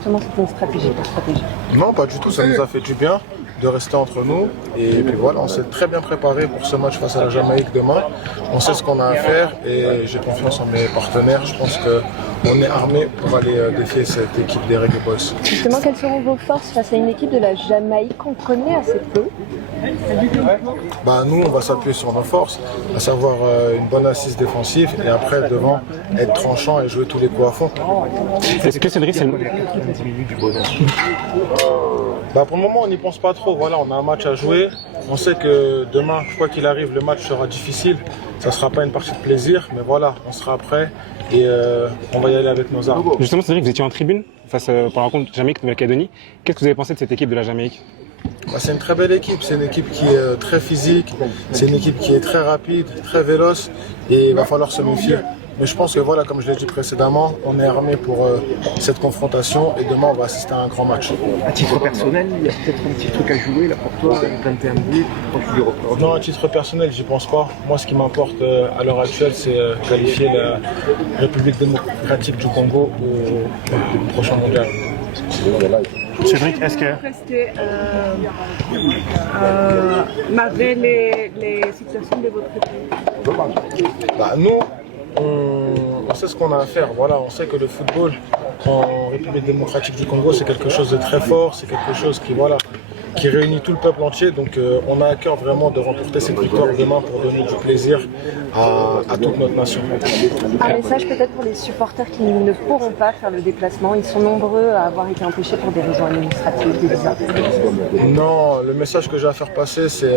justement c'était une stratégie pour stratégie? Non, pas du tout, ça nous a fait du bien de rester entre nous. Et puis voilà, on s'est très bien préparé pour ce match face à la Jamaïque demain. On sait ce qu'on a à faire et j'ai confiance en mes partenaires. Je pense qu'on est armé pour aller défier cette équipe des Reggae Boys. Justement, quelles seront vos forces face à une équipe de la Jamaïque qu'on connaît assez peu? Nous, on va s'appuyer sur nos forces, à savoir une bonne assise défensive et après devant être tranchant et jouer tous les coups à fond. Est-ce que Cédric, c'est le... Pour le moment, on n'y pense pas trop. Voilà, on a un match à jouer. On sait que demain, quoi qu'il arrive, le match sera difficile. Ça ne sera pas une partie de plaisir, mais voilà, on sera prêt et on va y aller avec nos armes. Justement, Cédric, vous étiez en tribune pour la rencontre Jamaïque-Nouvelle-Calédonie. Qu'est-ce que vous avez pensé de cette équipe de la Jamaïque? C'est une très belle équipe, c'est une équipe qui est très physique, c'est une équipe qui est très rapide, très véloce et il va falloir se méfier. Mais je pense que voilà, comme je l'ai dit précédemment, on est armé pour cette confrontation et demain on va assister à un grand match. À titre personnel, il y a peut-être un petit truc à jouer là pour toi, 21 buts, Non, à titre personnel, j'y pense pas. Moi, ce qui m'importe à l'heure actuelle, c'est qualifier la République démocratique du Congo au prochain mondial. Cédric, est-ce que... Malgré les situations de votre pays? Nous, on sait ce qu'on a à faire. Voilà, on sait que le football en République démocratique du Congo, c'est quelque chose de très fort, c'est quelque chose qui réunit tout le peuple entier. Donc on a à cœur vraiment de remporter cette victoire demain pour donner du plaisir à toute notre nation. Un message peut-être pour les supporters qui ne pourront pas faire le déplacement. Ils sont nombreux à avoir été empêchés pour des raisons administratives, des visas. Non, le message que j'ai à faire passer, c'est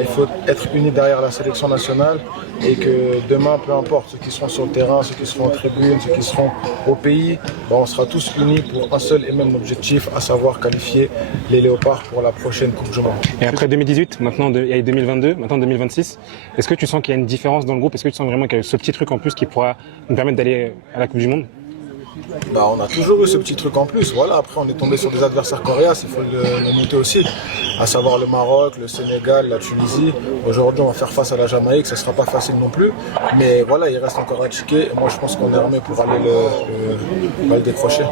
il faut être unis derrière la sélection nationale et que demain, peu importe ceux qui seront sur le terrain, ceux qui seront en tribune, ceux qui seront au pays, on sera tous unis pour un seul et même objectif, à savoir qualifier les Léopards pour la prochaine Coupe du Monde. Et après 2018, maintenant il y a 2022, maintenant 2026, est-ce que tu sens qu'il y a une différence dans le groupe? Est-ce que tu sens vraiment qu'il y a ce petit truc en plus qui pourra nous permettre d'aller à la Coupe du Monde? On a toujours eu ce petit truc en plus. Voilà, après on est tombé sur des adversaires coriaces, il faut le noter aussi, à savoir le Maroc, le Sénégal, la Tunisie. Aujourd'hui on va faire face à la Jamaïque, ça ne sera pas facile non plus, mais voilà, il reste encore à checker et moi je pense qu'on est armé pour aller le décrocher.